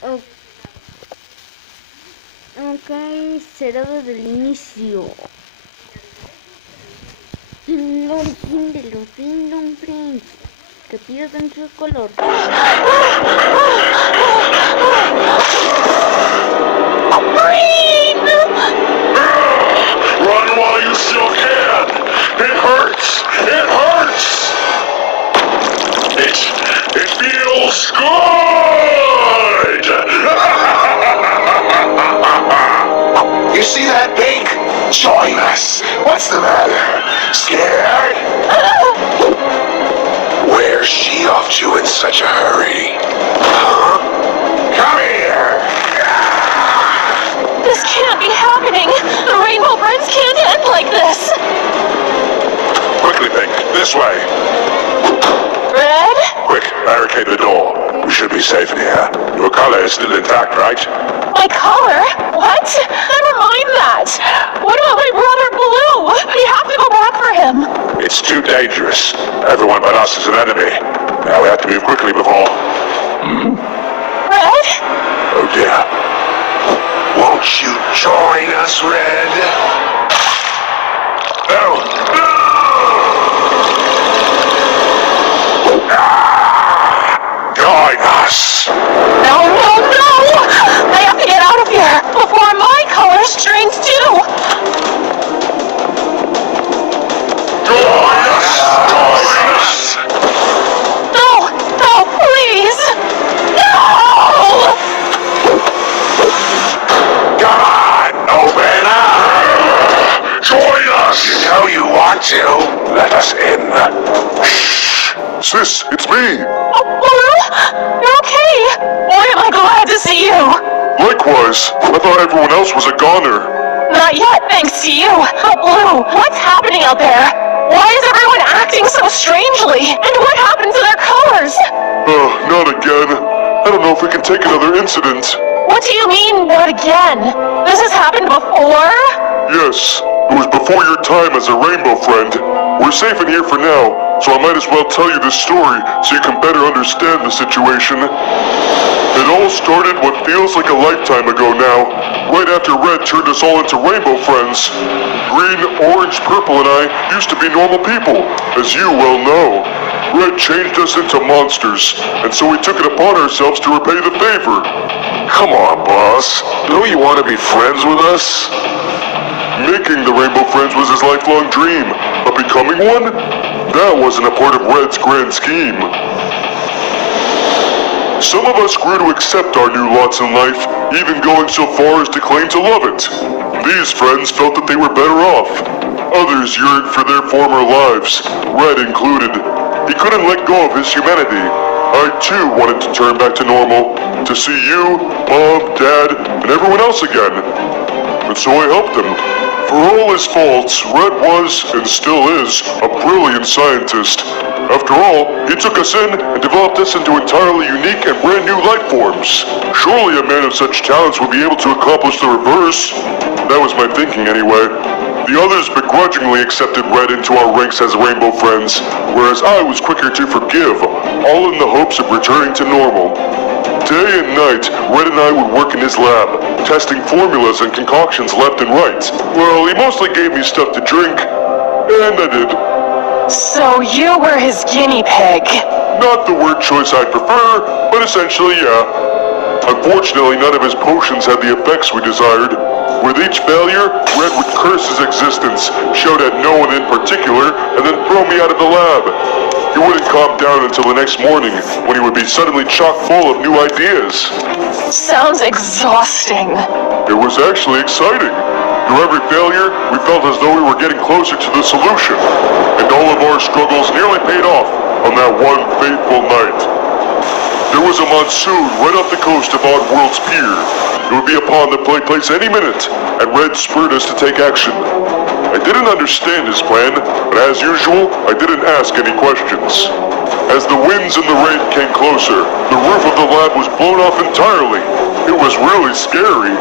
O- ok, será desde el inicio. El origen de los Random Friends. Que pierden su color. Green! Run while you still can! It hurts! It hurts! It feels good! You see that, Pink? Join us. What's the matter? Scared? Where's she off to in such a hurry? Huh? Come here! This can't be happening! The Rainbow Friends can't end like this! Quickly, Pink. This way. Red? Quick, barricade the door. We should be safe in here. Your color is still intact, right? My color? What? Never mind that! What about my brother Blue? We have to go back for him! It's too dangerous. Everyone but us is an enemy. Now we have to move quickly before... Red? Oh dear. Won't you join us, Red? No! No! Join us! No, no, no! I have to get out of here before my color's changed too! Join us! Join us! No! No, please! No! Come on! Open up! Join us! You know you want to. Let us in. Shh! Sis, it's me! Oh, Blue? You're okay! Boy, am I glad to see you! Likewise. I thought everyone else was a goner. Not yet, thanks to you. But Blue, what's happening out there? Why is everyone acting so strangely? And what happened to their colors? Not again. I don't know if we can take another incident. What do you mean, not again? This has happened before? Yes, it was before your time as a rainbow friend. We're safe in here for now, so I might as well tell you this story so you can better understand the situation. It all started what feels like a lifetime ago now, right after Red turned us all into rainbow friends. Green, orange, purple, and I used to be normal people, as you well know. Red changed us into monsters, and so we took it upon ourselves to repay the favor. Come on, boss. Don't you want to be friends with us? Making the Rainbow Friends was his lifelong dream, but becoming one? That wasn't a part of Red's grand scheme. Some of us grew to accept our new lots in life, even going so far as to claim to love it. These friends felt that they were better off. Others yearned for their former lives, Red included. He couldn't let go of his humanity. I too wanted to turn back to normal, to see you, Mom, Dad, and everyone else again. And so I helped him. For all his faults, Red was, and still is, a brilliant scientist. After all, he took us in and developed us into entirely unique and brand new life forms. Surely a man of such talents would be able to accomplish the reverse. That was my thinking anyway. The others begrudgingly accepted Red into our ranks as Rainbow Friends, whereas I was quicker to forgive, all in the hopes of returning to normal. Day and night, Red and I would work in his lab, testing formulas and concoctions left and right. Well, he mostly gave me stuff to drink, and I did. So you were his guinea pig. Not the word choice I'd prefer, but essentially, yeah. Unfortunately, none of his potions had the effects we desired. With each failure, Red would curse his existence, shout at no one in particular, and then throw me out of the lab. He wouldn't calm down until the next morning, when he would be suddenly chock full of new ideas. Sounds exhausting. It was actually exciting. Through every failure, we felt as though we were getting closer to the solution. And all of our struggles nearly paid off on that one fateful night. There was a monsoon right off the coast of Oddworld's pier. It would be upon the place any minute, and Red spurred us to take action. I didn't understand his plan, but as usual, I didn't ask any questions. As the winds and the rain came closer, the roof of the lab was blown off entirely. It was really scary.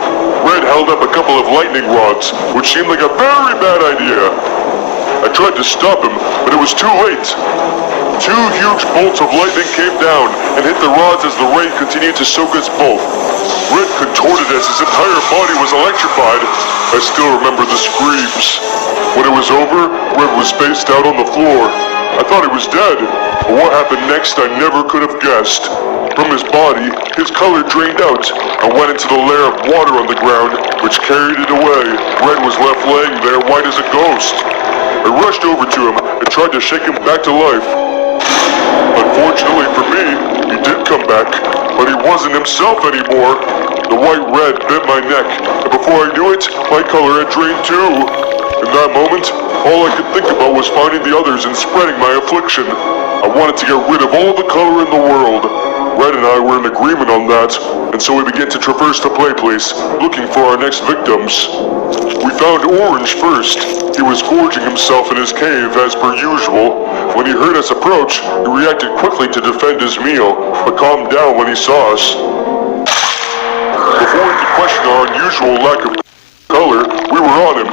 Red held up a couple of lightning rods, which seemed like a very bad idea. I tried to stop him, but it was too late. Two huge bolts of lightning came down and hit the rods as the rain continued to soak us both. Red contorted as his entire body was electrified. I still remember the screams. When it was over, Red was spaced out on the floor. I thought he was dead, but what happened next I never could have guessed. From his body, his color drained out and went into the layer of water on the ground, which carried it away. Red was left laying there white as a ghost. I rushed over to him and tried to shake him back to life. Unfortunately for me, he did come back, but he wasn't himself anymore. The white red bit my neck, and before I knew it, my color had drained too. In that moment, all I could think about was finding the others and spreading my affliction. I wanted to get rid of all the color in the world. Red and I were in agreement on that, and so we began to traverse the play place, looking for our next victims. We found Orange first. He was gorging himself in his cave as per usual. When he heard us approach, he reacted quickly to defend his meal, but calmed down when he saw us. Before he could question our unusual lack of color, we were on him.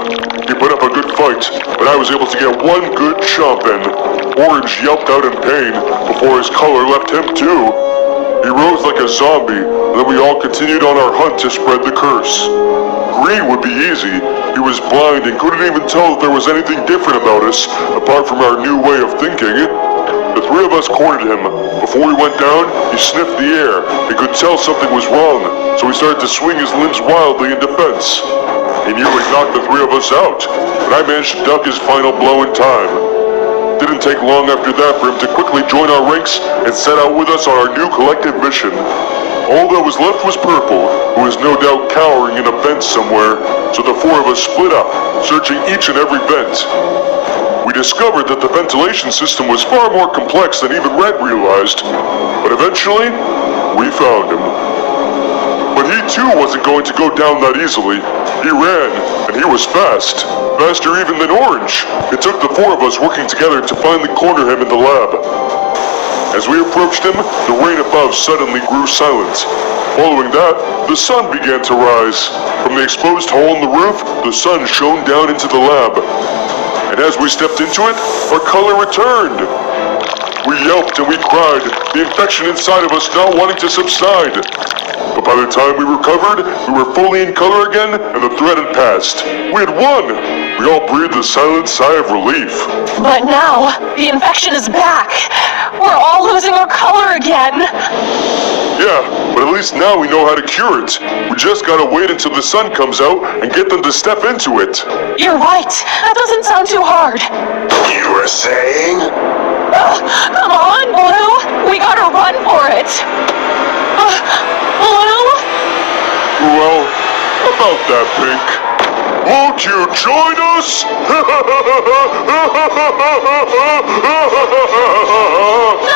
He put up a good fight, but I was able to get one good chomp in. Orange yelped out in pain before his color left him too. He rose like a zombie, and then we all continued on our hunt to spread the curse. Green would be easy. He was blind and couldn't even tell if there was anything different about us, apart from our new way of thinking. The three of us cornered him. Before he went down, he sniffed the air. He could tell something was wrong, so he started to swing his limbs wildly in defense. He nearly knocked the three of us out, but I managed to duck his final blow in time. Didn't take long after that for him to quickly join our ranks and set out with us on our new collective mission. All that was left was Purple, who was no doubt cowering in a vent somewhere, so the four of us split up, searching each and every vent. We discovered that the ventilation system was far more complex than even Red realized, but eventually, we found him. But he too wasn't going to go down that easily. He ran, and he was fast. Faster even than Orange. It took the four of us working together to finally corner him in the lab. As we approached him, the rain above suddenly grew silent. Following that, the sun began to rise. From the exposed hole in the roof, the sun shone down into the lab. And as we stepped into it, our color returned. We yelped and we cried, the infection inside of us not wanting to subside. But by the time we recovered, we were fully in color again, and the threat had passed. We had won! We all breathed a silent sigh of relief. But now, the infection is back. We're all losing our color again. Yeah, but at least now we know how to cure it. We just gotta wait until the sun comes out and get them to step into it. You're right. That doesn't sound too hard. You were saying? Come on, Blue. We gotta run for it. Blue? Well, about that, Pink. Won't you join us? No!